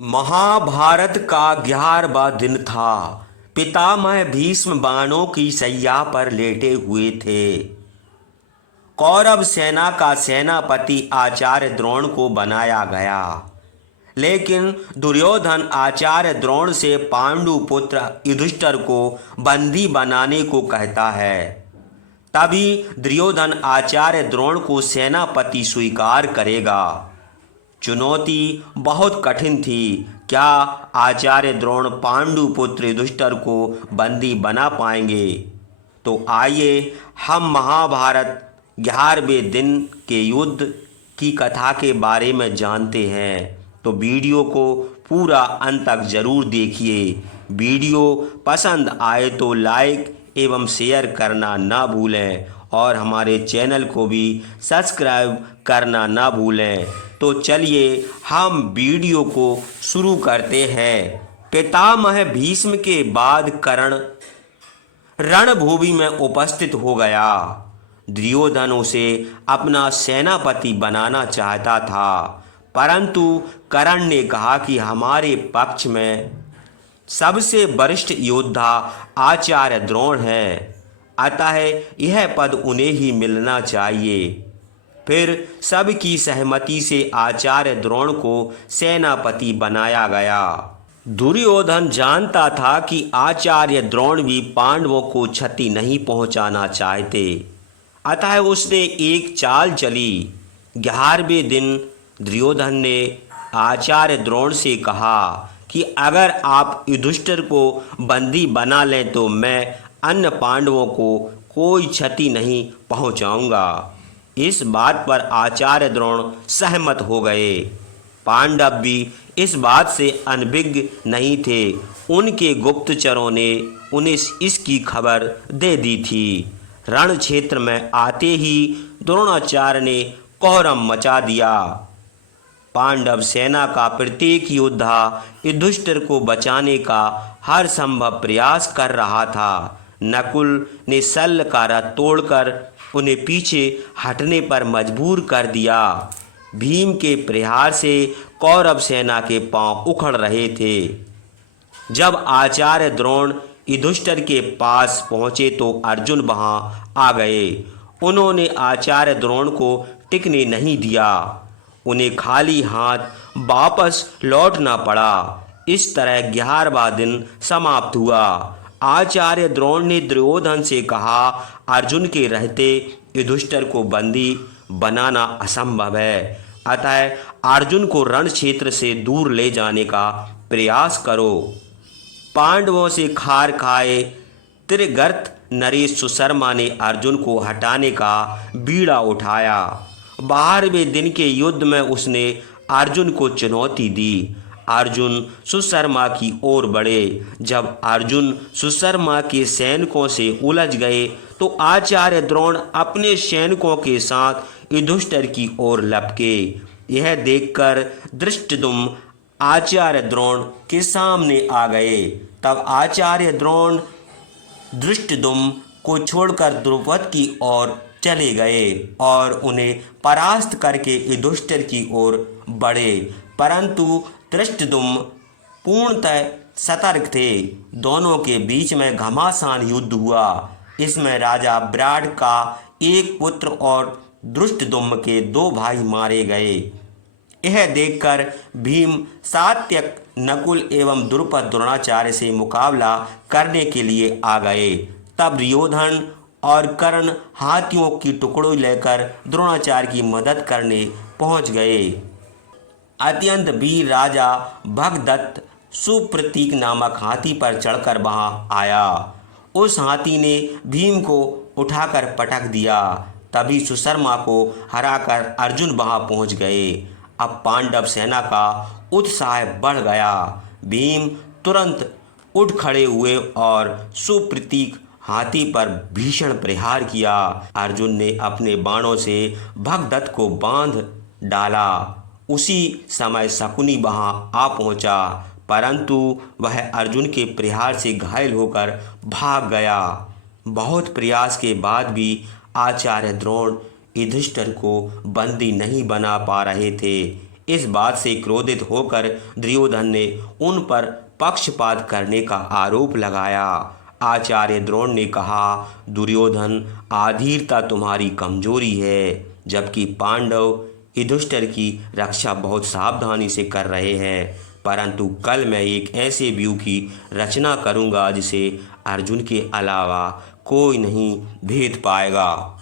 महाभारत का 11वां दिन था। पितामह भीष्म बाणों की शैया पर लेटे हुए थे। कौरव सेना का सेनापति आचार्य द्रोण को बनाया गया, लेकिन दुर्योधन आचार्य द्रोण से पांडु पुत्र युधिष्ठिर को बंदी बनाने को कहता है। तभी दुर्योधन आचार्य द्रोण को सेनापति स्वीकार करेगा। चुनौती बहुत कठिन थी। क्या आचार्य द्रोण पांडु पुत्र युधिष्ठिर को बंदी बना पाएंगे? तो आइए हम महाभारत 11वें दिन के युद्ध की कथा के बारे में जानते हैं। तो वीडियो को पूरा अंत तक जरूर देखिए। वीडियो पसंद आए तो लाइक एवं शेयर करना ना भूलें और हमारे चैनल को भी सब्सक्राइब करना ना भूलें। तो चलिए हम वीडियो को शुरू करते हैं। पितामह भीष्म के बाद कर्ण रणभूमि में उपस्थित हो गया। दुर्योधन उसे अपना सेनापति बनाना चाहता था, परंतु कर्ण ने कहा कि हमारे पक्ष में सबसे वरिष्ठ योद्धा आचार्य द्रोण है, अतः यह पद उन्हें ही मिलना चाहिए। फिर सबकी सहमति से आचार्य द्रोण को सेनापति बनाया गया। दुर्योधन जानता था कि आचार्य द्रोण भी पांडवों को क्षति नहीं पहुंचाना चाहते, अतः उसने एक चाल चली। 11वें दिन दुर्योधन ने आचार्य द्रोण से कहा कि अगर आप युधिष्ठिर को बंदी बना लें तो मैं अन्य पांडवों को कोई क्षति नहीं पहुंचाऊंगा। इस बात पर आचार्य द्रोण सहमत हो गए। पांडव भी इस बात से अनभिज्ञ नहीं थे। उनके गुप्तचरों ने उन्हें इसकी खबर दे दी थी। रण क्षेत्र में आते ही द्रोणाचार्य ने कोहराम मचा दिया। पांडव सेना का प्रत्येक योद्धा युधिष्ठिर को बचाने का हर संभव प्रयास कर रहा था। नकुल ने शल्य का रथ तोड़कर उन्हें पीछे हटने पर मजबूर कर दिया। भीम के प्रहार से कौरव सेना के पांव उखड़ रहे थे। जब आचार्य द्रोण युधिष्ठिर के पास पहुंचे तो अर्जुन वहां आ गए। उन्होंने आचार्य द्रोण को टिकने नहीं दिया। उन्हें खाली हाथ वापस लौटना पड़ा। इस तरह 11वां दिन समाप्त हुआ। आचार्य द्रोण ने दुर्योधन से कहा, अर्जुन के रहते युधिष्ठिर को बंदी बनाना असंभव है, अतः अर्जुन को रण क्षेत्र से दूर ले जाने का प्रयास करो। पांडवों से खार खाए त्रिगर्त नरेश सुशर्मा ने अर्जुन को हटाने का बीड़ा उठाया। 12वें दिन के युद्ध में उसने अर्जुन को चुनौती दी। अर्जुन सुशर्मा की ओर बढ़े। जब अर्जुन सुशर्मा के सैनिकों से उलझ गए तो आचार्य द्रोण अपने सैनिकों के साथ युधिष्ठिर की ओर लपके। यह देखकर धृष्टद्युम्न आचार्य द्रोण के सामने आ गए। तब आचार्य द्रोण धृष्टद्युम्न को छोड़कर द्रुपद की ओर चले गए और उन्हें परास्त करके युधिष्ठिर की ओर बढ़े, परंतु धृष्टद्युम्न पूर्णतः सतर्क थे। दोनों के बीच में घमासान युद्ध हुआ। इसमें राजा विराट का एक पुत्र और धृष्टद्युम्न के 2 भाई मारे गए। यह देखकर भीम, सात्यक, नकुल एवं द्रुपद द्रोणाचार्य से मुकाबला करने के लिए आ गए। तब दुर्योधन और कर्ण हाथियों की टुकड़ों लेकर द्रोणाचार्य की मदद करने पहुंच गए। अत्यंत वीर राजा भगदत्त सुप्रतीक नामक हाथी पर चढ़कर वहां आया। उस हाथी ने भीम को उठाकर पटक दिया। तभी सुशर्मा को हराकर अर्जुन वहां पहुंच गए। अब पांडव सेना का उत्साह बढ़ गया। भीम तुरंत उठ खड़े हुए और सुप्रतीक हाथी पर भीषण प्रहार किया। अर्जुन ने अपने बाणों से भगदत्त को बांध डाला। उसी समय शकुनी वहां आ पहुंचा, परंतु वह अर्जुन के प्रहार से घायल होकर भाग गया। बहुत प्रयास के बाद भी आचार्य द्रोण युधिष्ठिर को बंदी नहीं बना पा रहे थे। इस बात से क्रोधित होकर दुर्योधन ने उन पर पक्षपात करने का आरोप लगाया। आचार्य द्रोण ने कहा, दुर्योधन, आधीरता तुम्हारी कमजोरी है, जबकि पांडव युधिष्ठिर की रक्षा बहुत सावधानी से कर रहे हैं। परंतु कल मैं एक ऐसे व्यूह की रचना करूंगा जिसे अर्जुन के अलावा कोई नहीं भेद पाएगा।